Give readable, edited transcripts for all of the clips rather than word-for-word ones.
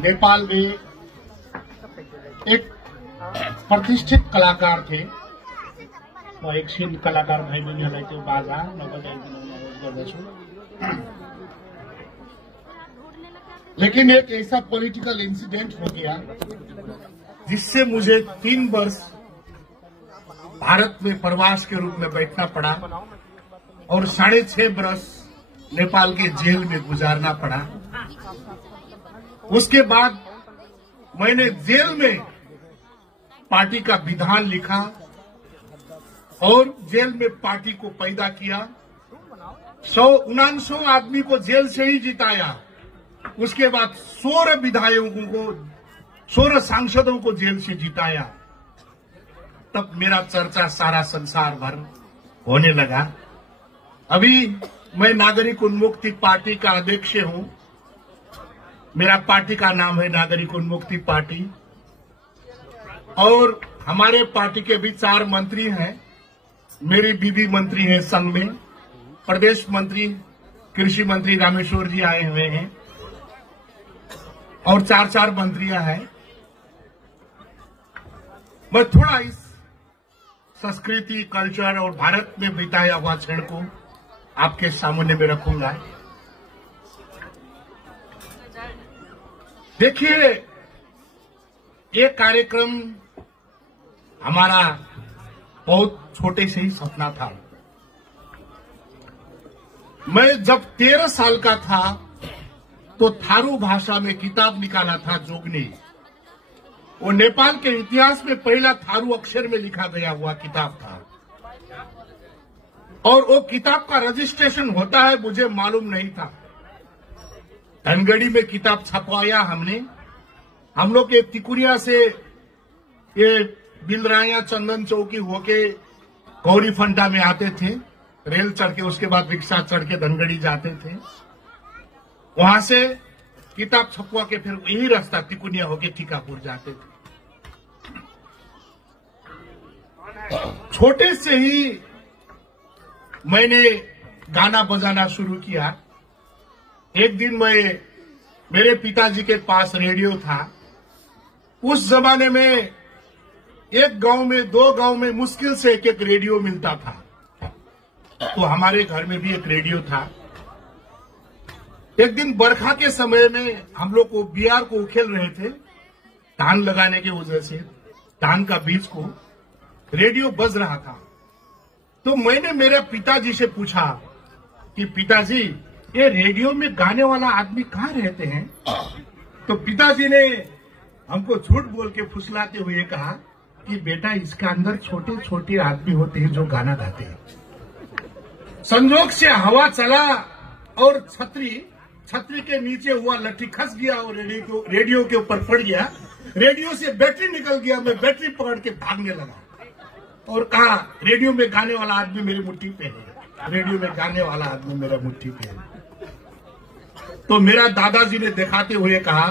नेपाल में एक प्रतिष्ठित कलाकार थे। म एकछिन कलाकार भाइ बहिनीहरूलाई त्यो बाजा नबजाइदिनु गर्दछु। लेकिन एक ऐसा पॉलिटिकल इंसिडेंट हो गया जिससे मुझे 3 वर्ष भारत में प्रवास के रूप में बैठना पड़ा और 6.5 वर्ष नेपाल के जेल में गुजारना पड़ा। उसके बाद मैंने जेल में पार्टी का विधान लिखा और जेल में पार्टी को पैदा किया। 199 आदमी को जेल से ही जिताया। उसके बाद 16 विधायकों को 16 सांसदों को जेल से जिताया। तब मेरा चर्चा सारा संसार भर होने लगा। अभी मैं नागरिक उन्मुक्ति पार्टी का अध्यक्ष हूं। मेरा पार्टी का नाम है नागरिक उन्मुक्ति पार्टी और हमारे पार्टी के भी 4 मंत्री हैं। मेरी बीबी मंत्री है संघ में, प्रदेश मंत्री कृषि मंत्री रामेश्वर जी आए हुए हैं और 4 मंत्रियां हैं। मैं थोड़ा इस संस्कृति, कल्चर और भारत में बिताया हुआ क्षण को आपके सामने में रखूंगा। देखिए, ये कार्यक्रम हमारा बहुत छोटे से ही सपना था। मैं जब 13 साल का था तो थारू भाषा में किताब निकाला था जोगनी। वो नेपाल के इतिहास में पहला थारू अक्षर में लिखा गया हुआ किताब था और वो किताब का रजिस्ट्रेशन होता है मुझे मालूम नहीं था। धनगढ़ी में किताब छपवाया हमने। हम लोग के तिकुरिया से ये बिलराया चंदन चौकी होके गौरी फंटा में आते थे, रेल चढ़ के, उसके बाद रिक्शा चढ़ के धनगढ़ी जाते थे। वहां से किताब छपवा के फिर यही रास्ता तिकुनिया होके टीकापुर जाते थे। छोटे से ही मैंने गाना बजाना शुरू किया। एक दिन मेरे पिताजी के पास रेडियो था। उस जमाने में एक गांव में 2 गांव में मुश्किल से एक रेडियो मिलता था, तो हमारे घर में भी एक रेडियो था। एक दिन बरखा के समय में हम लोग को बियार को उखेल रहे थे, धान लगाने की वजह से धान का बीज को रेडियो बज रहा था। तो मैंने मेरे पिताजी से पूछा कि पिताजी, ये रेडियो में गाने वाला आदमी कहाँ रहते हैं? तो पिताजी ने हमको झूठ बोल के फुसलाते हुए कहा कि बेटा, इसके अंदर छोटे छोटे आदमी होते हैं जो गाना गाते हैं। संजोग से हवा चला और छतरी के नीचे हुआ लट्ठी खस गया और रेडियो के ऊपर पड़ गया। रेडियो से बैटरी निकल गया। मैं बैटरी पकड़ के भागने लगा और कहा, रेडियो में गाने वाला आदमी मेरी मुट्ठी पे है, रेडियो में गाने वाला आदमी मेरा मुट्ठी पे है। तो मेरा दादाजी ने दिखाते हुए कहा,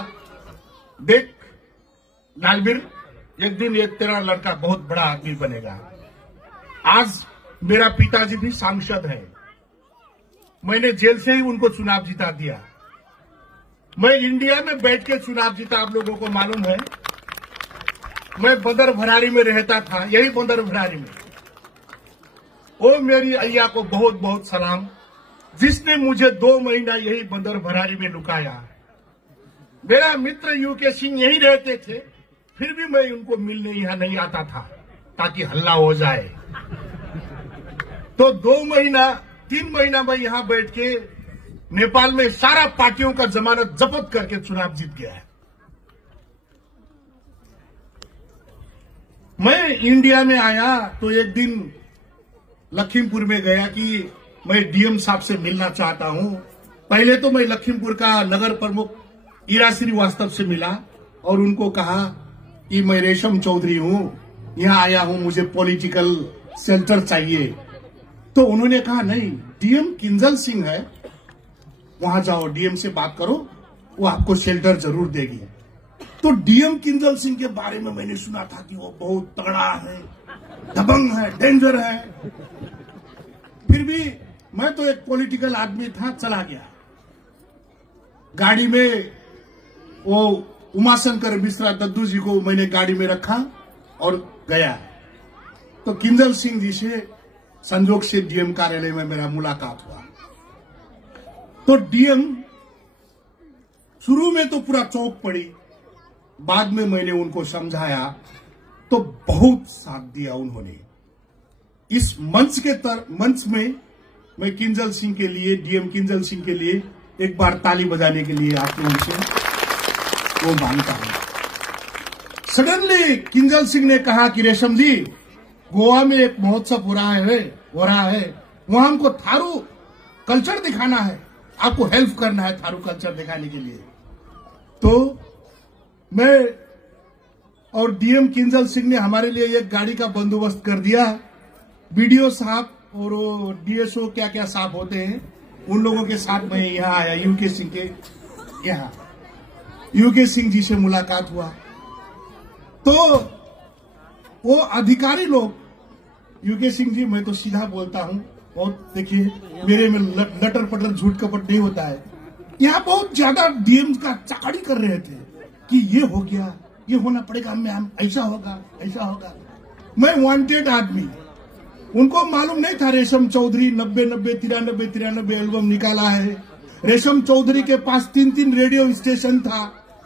देख लालवीर, एक दिन ये तेरा लड़का बहुत बड़ा आदमी बनेगा। आज मेरा पिताजी भी सांसद है। मैंने जेल से ही उनको चुनाव जिता दिया। मैं इंडिया में बैठ के चुनाव जीता, आप लोगों को मालूम है। मैं बंदर भरारी में रहता था, यही बंदर भरारी में। ओ मेरी अय्या को बहुत बहुत सलाम, जिसने मुझे 2 महीना यही बंदर भरारी में लुकाया। मेरा मित्र यूके सिंह यही रहते थे, फिर भी मैं उनको मिलने यहाँ नहीं आता था ताकि हल्ला हो जाए। तो 3 महीना मैं यहाँ बैठ के नेपाल में सारा पार्टियों का जमानत जब्त करके चुनाव जीत गया है। मैं इंडिया में आया तो एक दिन लखीमपुर में गया कि मैं डीएम साहब से मिलना चाहता हूं। पहले तो मैं लखीमपुर का नगर प्रमुख ईरा श्रीवास्तव से मिला और उनको कहा कि मैं रेशम चौधरी हूं, यहां आया हूं, मुझे पॉलिटिकल सेंटर चाहिए। तो उन्होंने कहा, नहीं, डीएम किंजल सिंह है, वहां जाओ, डीएम से बात करो, वो आपको शेल्टर जरूर देगी। तो डीएम किंजल सिंह के बारे में मैंने सुना था कि वो बहुत तगड़ा है, दबंग है, डेंजर है। फिर भी मैं तो एक पॉलिटिकल आदमी था, चला गया। गाड़ी में वो उमाशंकर मिश्रा दद्दू जी को मैंने गाड़ी में रखा और गया। तो किंजल सिंह जी से संजोग से डीएम कार्यालय में मेरा मुलाकात हुआ। तो डीएम शुरू में तो पूरा चौंक पड़ी, बाद में मैंने उनको समझाया तो बहुत साथ दिया उन्होंने। इस मंच में मैं किंजल सिंह के लिए, डीएम किंजल सिंह के लिए एक बार ताली बजाने के लिए आप लोगों से वो मांगता हूं। सडनली किंजल सिंह ने कहा कि रेशम जी, गोवा में एक महोत्सव हो रहा है, वहां हमको थारू कल्चर दिखाना है, आपको हेल्प करना है थारू कल्चर दिखाने के लिए। तो मैं और डीएम किंजल सिंह ने हमारे लिए एक गाड़ी का बंदोबस्त कर दिया। बीडीओ साहब और वो डीएसओ क्या क्या साहब होते हैं, उन लोगों के साथ मैं यहाँ आया। यूके सिंह के यहाँ यूके सिंह जी से मुलाकात हुआ। तो वो अधिकारी लोग, यूके सिंह जी, मैं तो सीधा बोलता हूं और देखिए मेरे में लटर पटर झूठ कपट नहीं होता है। यहाँ बहुत ज्यादा डीएम का चाकड़ी कर रहे थे कि ये हो गया, ये होना पड़ेगा, मैम ऐसा होगा, ऐसा होगा। मैं वांटेड आदमी, उनको मालूम नहीं था रेशम चौधरी 90-93 एल्बम निकाला है। रेशम चौधरी के पास 3 रेडियो स्टेशन था।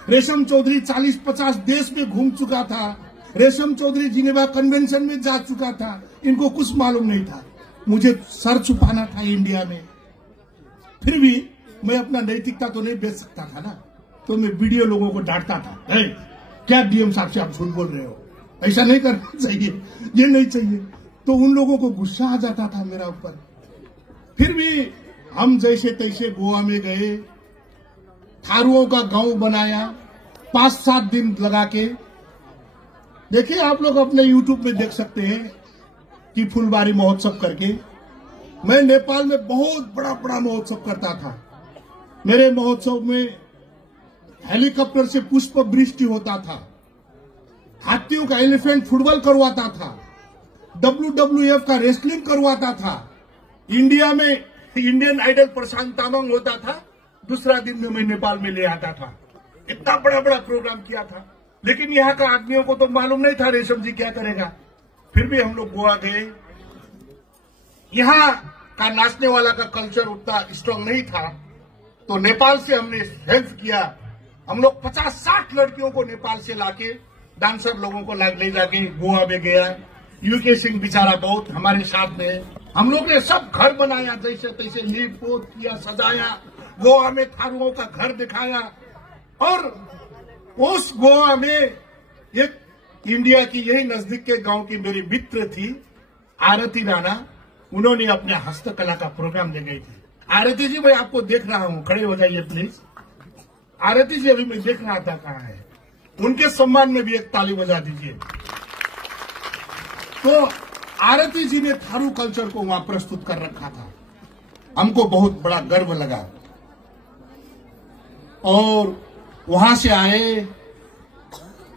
रेशम चौधरी 40-50 देश में घूम चुका था। रेशम चौधरी जिनेवा कन्वेंशन में जा चुका था। इनको कुछ मालूम नहीं था। मुझे सर छुपाना था इंडिया में। फिर भी मैं अपना नैतिकता तो नहीं बेच सकता था ना, तो मैं वीडियो लोगों को डांटता था, क्या डीएम साहब से आप झूठ बोल रहे हो, ऐसा नहीं करना चाहिए, ये नहीं चाहिए। तो उन लोगों को गुस्सा आ जाता था मेरा ऊपर। फिर भी हम जैसे तैसे गोवा में गए, थारुओं का गांव बनाया 5-7 दिन लगा के। देखिए आप लोग अपने यूट्यूब पे देख सकते हैं कि फुलबारी महोत्सव करके। मैं नेपाल में बहुत बड़ा महोत्सव करता था। मेरे महोत्सव में हेलीकॉप्टर से पुष्प वृष्टि होता था, हाथियों का एलिफेंट फुटबॉल करवाता था, WWF का रेसलिंग करवाता था। इंडिया में इंडियन आइडल प्रशांत तामांग होता था, दूसरा दिन में मैं नेपाल में ले आता था। इतना बड़ा प्रोग्राम किया था। लेकिन यहाँ का आदमियों को तो मालूम नहीं था रेशम जी क्या करेगा। फिर भी हम लोग गोवा गए। यहाँ का नाचने वाला का कल्चर उतना स्ट्रांग नहीं था, तो नेपाल से हमने हेल्प किया। हम लोग 50-60 लड़कियों को नेपाल से लाके, डांसर लोगों को ले जाके गोवा में गया। यूके सिंह बेचारा बहुत हमारे साथ में। हम लोग ने सब घर बनाया, जैसे तैसे लीप पोत किया, सजाया। गोवा में थारुओं का घर दिखाया। और उस गोवा में एक इंडिया की यही नजदीक के गांव की मेरी मित्र थी आरती राणा, उन्होंने अपने हस्तकला का प्रोग्राम ले गई थी। आरती जी, मैं आपको देख रहा हूं, खड़े हो जाइए प्लीज। आरती जी अभी मैं देख रहा था कहाँ है, उनके सम्मान में भी एक ताली बजा दीजिए। तो आरती जी ने थारू कल्चर को वहां प्रस्तुत कर रखा था। हमको बहुत बड़ा गर्व लगा। और वहां से आए,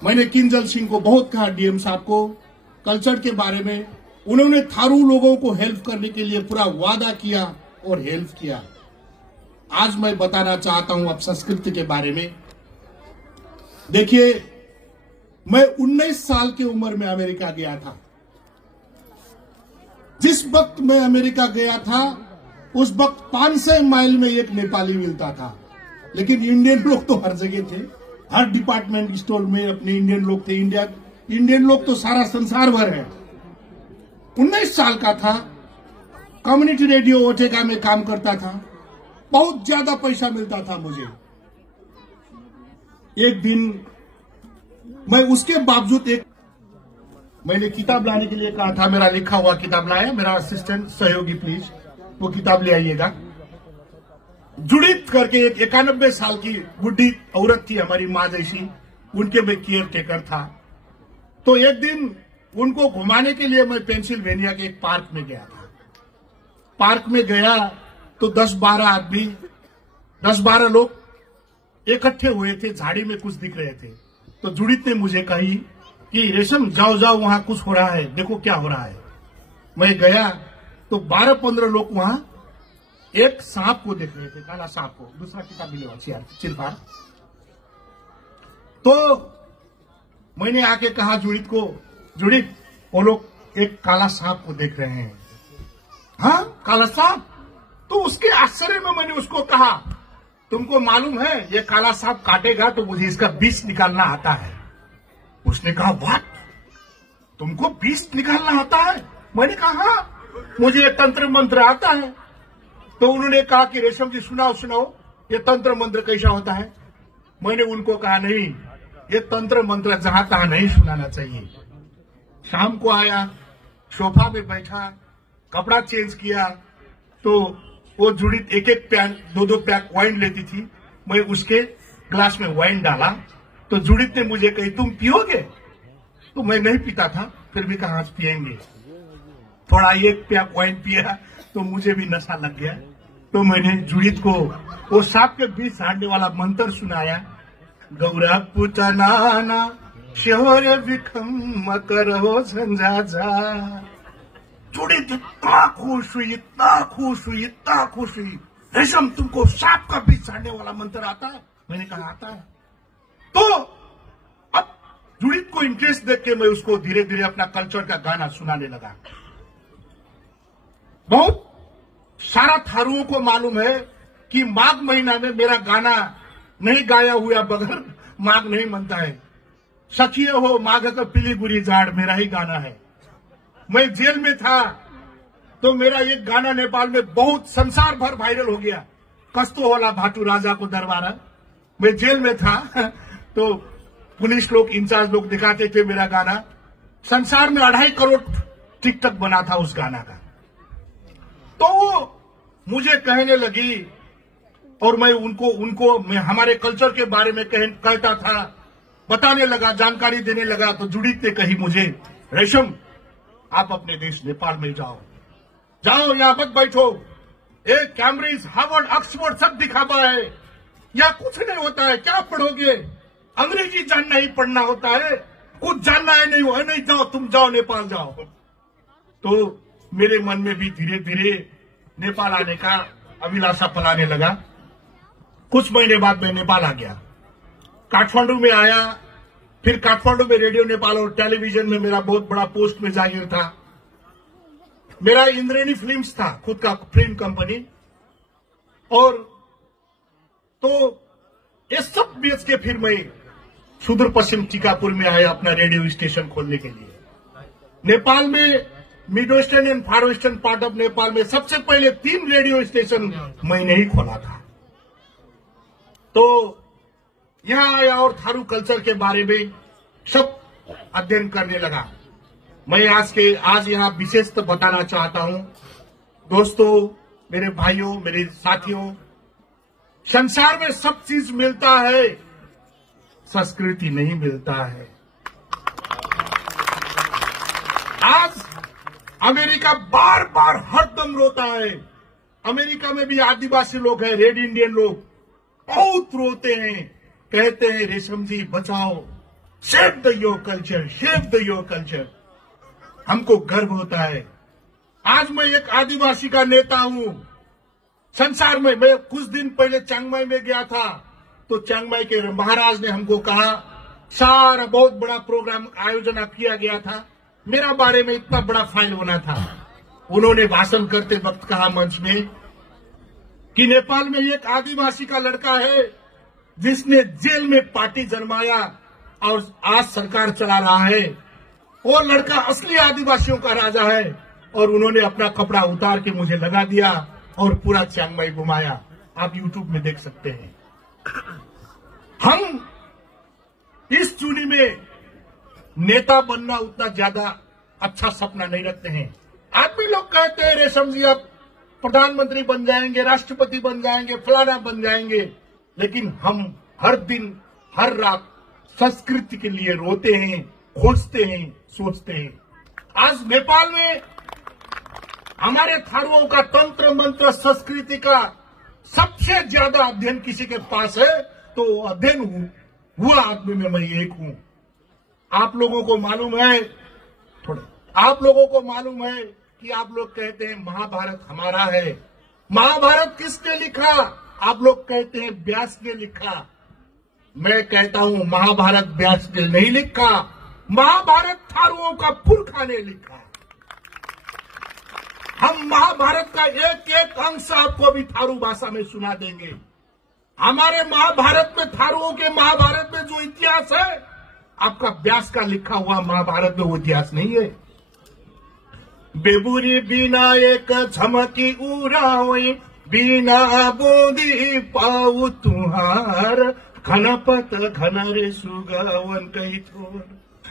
मैंने किंजल सिंह को बहुत कहा, डीएम साहब को, कल्चर के बारे में। उन्होंने थारू लोगों को हेल्प करने के लिए पूरा वादा किया और हेल्प किया। आज मैं बताना चाहता हूं अब संस्कृति के बारे में। देखिए, मैं 19 साल की उम्र में अमेरिका गया था। जिस वक्त मैं अमेरिका गया था, उस वक्त 500 माइल में एक नेपाली मिलता था। लेकिन इंडियन लोग तो हर जगह थे, हर डिपार्टमेंट स्टोर में अपने इंडियन लोग थे। इंडियन लोग तो सारा संसार भर है। 19 साल का था, कम्युनिटी रेडियो ओटेका में काम करता था। बहुत ज्यादा पैसा मिलता था मुझे। एक दिन मैं उसके बावजूद मैंने किताब लाने के लिए कहा था, मेरा लिखा हुआ किताब लाया। मेरा असिस्टेंट सहयोगी प्लीज वो किताब ले आइएगा। जुड़ित करके एक 91 साल की बुढ़ी औरत थी, हमारी माँ जैसी, उनके मैं केयर टेकर था। तो एक दिन उनको घुमाने के लिए मैं पेंसिल्वेनिया के एक पार्क में गया था। पार्क में गया तो 10-12 आदमी, 10-12 लोग इकट्ठे हुए थे, झाड़ी में कुछ दिख रहे थे। तो जुड़ित ने मुझे कही कि रेशम जाओ जाओ, वहां कुछ हो रहा है, देखो क्या हो रहा है। मैं गया तो 12-15 लोग वहां एक सांप को देख रहे थे, काला सांप को। दूसरा किताब भी लो यार, चिरफार। तो मैंने आके कहा जुड़ित को, जुड़ित वो लोग एक काला सांप को देख रहे हैं। हाँ, काला सांप। तो उसके आश्चर्य में मैंने उसको कहा, तुमको मालूम है ये काला सांप काटेगा तो मुझे इसका विष निकालना आता है। उसने कहा व्हाट, तुमको विष निकालना आता है? मैंने कहा हाँ, मुझे तंत्र मंत्र आता है। तो उन्होंने कहा कि रेशम जी सुनाओ सुनाओ, ये तंत्र मंत्र कैसा होता है? मैंने उनको कहा नहीं, ये तंत्र मंत्र जहां तहां नहीं सुनाना चाहिए। शाम को आया, सोफा में बैठा, कपड़ा चेंज किया, तो वो जुड़ित एक एक पैक, दो दो पैक वाइन लेती थी। मैं उसके ग्लास में वाइन डाला तो जुड़ित ने मुझे कही तुम पियोगे? तो मैं नहीं पीता था, फिर भी कहा आज पियेंगे। थोड़ा एक पैक वाइन पिया तो मुझे भी नशा लग गया। तो मैंने जुड़ित को वो सांप के बीच झाड़ने वाला मंत्र सुनाया, गौरा पुतनाना शौर्य विखम मकर हो झंझाझा। जुड़ित इतना खुश हुई, इतना खुश हुई, इतना खुश हुई। रेशम तुमको सांप का बीच झाड़ने वाला मंत्र आता है? मैंने कहा आता है। तो अब जुड़ित को इंटरेस्ट देख के मैं उसको धीरे धीरे अपना कल्चर का गाना सुनाने लगा। बहुत सारा थारुओं को मालूम है कि माघ महीना में मेरा गाना नहीं गाया हुआ बगैर माघ नहीं मनता है। सखिए हो माघ का पीली गुरी झाड़ मेरा ही गाना है। मैं जेल में था तो मेरा एक गाना नेपाल में बहुत संसार भर वायरल हो गया, कस्तो होला भाटू राजा को दरबारा। मैं जेल में था तो पुलिस लोग, इंचार्ज लोग दिखाते थे मेरा गाना। संसार में 2.5 करोड़ टिकटॉक बना था उस गाना का। तो वो मुझे कहने लगी और मैं उनको मैं हमारे कल्चर के बारे में कहता था, बताने लगा, जानकारी देने लगा। तो जुड़ित ने कही मुझे, रेशम आप अपने देश नेपाल में जाओ, जाओ यहां मत बैठो, एक कैम्ब्रिज, हार्वर्ड, ऑक्सफोर्ड सब दिखावा है, यहाँ कुछ नहीं होता है, क्या पढ़ोगे? अंग्रेजी जानना ही पढ़ना होता है, कुछ जानना है नहीं, वो नहीं, जाओ तुम जाओ नेपाल जाओ। तो मेरे मन में भी धीरे धीरे नेपाल आने का अभिलाषा पलाने लगा। कुछ महीने बाद मैं नेपाल आ गया, काठमांडू में आया। फिर काठमांडू में रेडियो नेपाल और टेलीविजन में मेरा बहुत बड़ा पोस्ट में जागीर था। मेरा इंद्रेणी फिल्म्स था, खुद का फिल्म कंपनी। और तो ये सब बेच के फिर मैं सुदूर पश्चिम टीकापुर में आया अपना रेडियो स्टेशन खोलने के लिए। नेपाल में mid western and far western part of Nepal में सबसे पहले 3 रेडियो स्टेशन मैंने ही खोला था। तो यहां आया और थारू कल्चर के बारे में सब अध्ययन करने लगा। मैं आज यहां विशेष तो बताना चाहता हूं, दोस्तों, मेरे भाइयों, मेरे साथियों, संसार में सब चीज मिलता है, संस्कृति नहीं मिलता है। आज अमेरिका बार बार हरदम रोता है। अमेरिका में भी आदिवासी लोग हैं, रेड इंडियन लोग बहुत रोते हैं, कहते हैं रेशम जी बचाओ, save the your culture, save the your culture. हमको गर्व होता है। आज मैं एक आदिवासी का नेता हूं संसार में। मैं कुछ दिन पहले चियांग माई में गया था, तो चियांग माई के महाराज ने हमको कहा, सारा बहुत बड़ा प्रोग्राम आयोजन किया गया था, मेरा बारे में इतना बड़ा फाइल होना था। उन्होंने भाषण करते वक्त कहा मंच में कि नेपाल में एक आदिवासी का लड़का है जिसने जेल में पार्टी जन्माया और आज सरकार चला रहा है। वो लड़का असली आदिवासियों का राजा है। और उन्होंने अपना कपड़ा उतार के मुझे लगा दिया और पूरा चियांग माई घुमाया। आप यूट्यूब में देख सकते हैं। हम इस चुनी में नेता बनना उतना ज्यादा अच्छा सपना नहीं रखते हैं। आदमी लोग कहते हैं रेशम जी आप प्रधानमंत्री बन जाएंगे, राष्ट्रपति बन जाएंगे, फलाना बन जाएंगे, लेकिन हम हर दिन हर रात संस्कृति के लिए रोते हैं, खोजते हैं, सोचते हैं। आज नेपाल में हमारे थारुओं का तंत्र मंत्र संस्कृति का सबसे ज्यादा अध्ययन किसी के पास है तो अध्ययन हुआ आदमी में मैं एक हूं। आप लोगों को मालूम है कि आप लोग कहते हैं महाभारत हमारा है, महाभारत किसने लिखा? आप लोग कहते हैं व्यास ने लिखा। मैं कहता हूं महाभारत व्यास ने नहीं लिखा, महाभारत थारुओं का पुरखा ने लिखा। हम महाभारत का एक एक अंश आपको अभी थारू भाषा में सुना देंगे। हमारे महाभारत में, थारुओं के महाभारत में जो इतिहास है, आपका व्यास का लिखा हुआ महाभारत में वो इतिहास नहीं है। बेबुरी बिना एक झमकी उड़ावे, बिना बूंदी पाऊ तुहार, घनपत घन रे सुगवन कही थोर,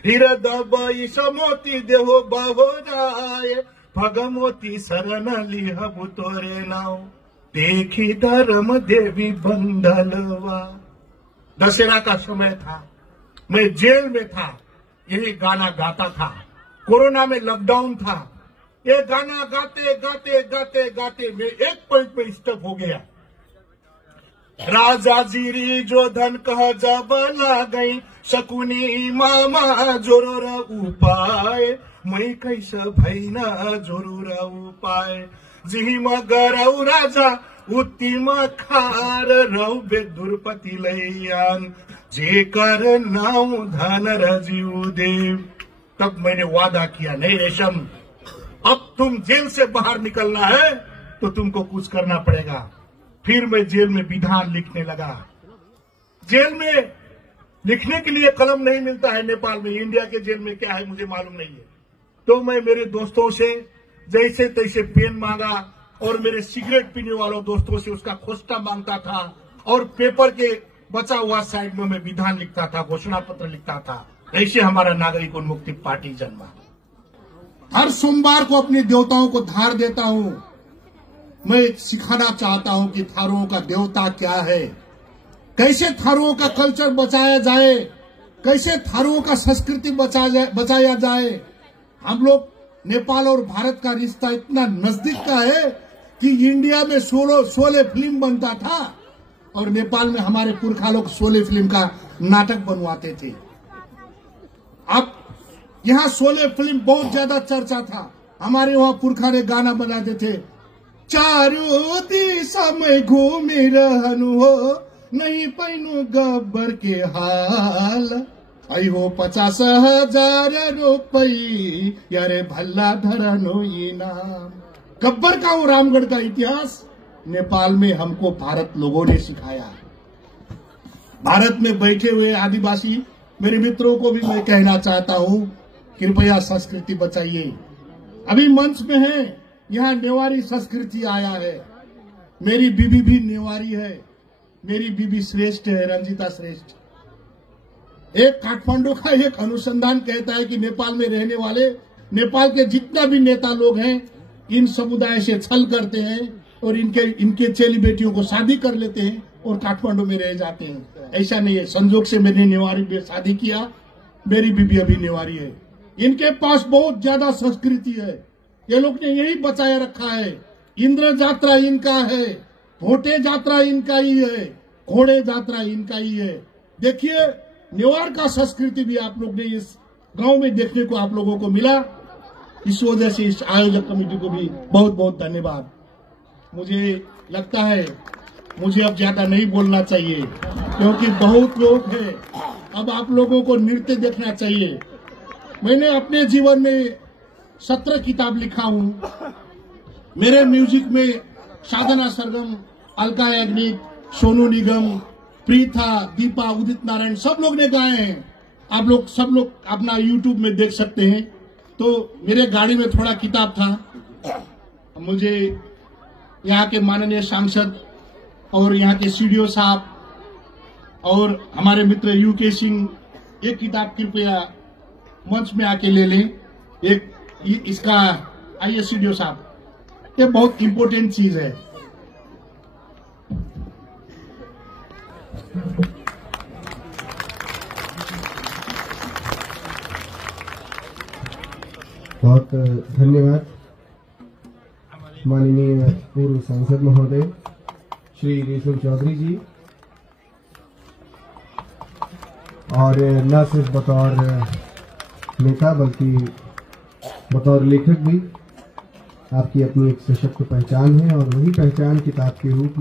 हिरदबई समोती देहो बहो जाए, भगमोती शरण लिहबु तोरे नाव, देखी धर्म देवी बंदलवा। दशहरा का समय था, मैं जेल में था, यही गाना गाता था। कोरोना में लॉकडाउन था, ये गाना गाते गाते गाते गाते मैं एक पॉइंट पे स्टक हो गया। राजा जीरी जो धन कह जब ला गई, शकुनी मामा जोर उपाय, मैं कैसा भैना जोर उपाय, जिही मगरऊ राजा उत्तिम खार, रऊ बेदुरपति लैयान, जे कर नाउ धन रजीव देव। तब मैंने वादा किया, नहीं रेशम, अब तुम जेल से बाहर निकलना है तो तुमको कुछ करना पड़ेगा। फिर मैं जेल में विधान लिखने लगा। जेल में लिखने के लिए कलम नहीं मिलता है नेपाल में, इंडिया के जेल में क्या है मुझे मालूम नहीं है। तो मैं मेरे दोस्तों से जैसे तैसे पेन मांगा और मेरे सिगरेट पीने वालों दोस्तों से उसका खोस्टा मांगता था, और पेपर के बचा हुआ साइड में मैं विधान लिखता था, घोषणा पत्र लिखता था। ऐसे हमारा नागरिक उन्मुक्ति पार्टी जन्मा। हर सोमवार को अपने देवताओं को धार देता हूं। मैं सिखाना चाहता हूं कि थारुओं का देवता क्या है, कैसे थारुओं का कल्चर बचाया जाए, कैसे थारुओं का संस्कृति बचाया जाए। हम लोग, नेपाल और भारत का रिश्ता इतना नजदीक का है कि इंडिया में 16 फिल्म बनता था और नेपाल में हमारे पुरखा लोग 16 फिल्म का नाटक बनवाते थे। अब यहाँ 16 फिल्म बहुत ज्यादा चर्चा था। हमारे वहाँ पुरखा ने गाना बनाते थे, चारों दिशा में घूमी रहनु हो, नहीं पैनु गब्बर के हाल, आई हो 50,000 रुपई, यारे भल्ला धरनो इनाम। गब्बर का और रामगढ़ का इतिहास नेपाल में हमको भारत लोगों ने सिखाया। भारत में बैठे हुए आदिवासी मेरे मित्रों को भी मैं कहना चाहता हूँ, कृपया संस्कृति बचाइए। अभी मंच में है, यहाँ नेवारी संस्कृति आया है। मेरी बीबी भी नेवारी है, मेरी बीबी श्रेष्ठ है, रंजिता श्रेष्ठ। एक काठमांडू का एक अनुसंधान कहता है कि नेपाल में रहने वाले, नेपाल के जितना भी नेता लोग हैं, इन समुदाय से छल करते हैं और इनके चेली बेटियों को शादी कर लेते हैं और काठमांडू में रह जाते हैं। ऐसा नहीं है, संजोग से मैंने नेवारी में शादी किया, मेरी बीबी अभी नेवारी है। इनके पास बहुत ज्यादा संस्कृति है, ये लोग ने यही बचाया रखा है। इंद्र यात्रा इनका है, भोटे यात्रा इनका ही है, घोड़े यात्रा इनका ही है। देखिए, नेवार का संस्कृति भी आप लोग ने इस गांव में देखने को आप लोगों को मिला। इस वजह से इस आयोजक कमेटी को भी बहुत बहुत धन्यवाद। मुझे लगता है मुझे अब ज्यादा नहीं बोलना चाहिए, क्योंकि बहुत लोग हैं। अब आप लोगों को नृत्य देखना चाहिए। मैंने अपने जीवन में 17 किताब लिखा हूँ। मेरे म्यूजिक में साधना सरगम, अलका याग्निक, सोनू निगम, प्रीथा, दीपा, उदित नारायण सब लोग ने गाए हैं। आप लोग सब लोग अपना YouTube में देख सकते हैं। तो मेरे गाड़ी में थोड़ा किताब था, मुझे यहाँ के माननीय सांसद और यहाँ के सीडीओ साहब और हमारे मित्र यूके सिंह, एक किताब कृपया मंच में आके ले लें। एक इसका, आइए सीडीओ साहब, ये बहुत इम्पोर्टेंट चीज है। बहुत धन्यवाद माननीय पूर्व सांसद महोदय श्री रेशम चौधरी जी, और न सिर्फ बतौर नेता बल्कि बतौर लेखक भी आपकी अपनी एक सशक्त पहचान है और वही पहचान किताब के रूप में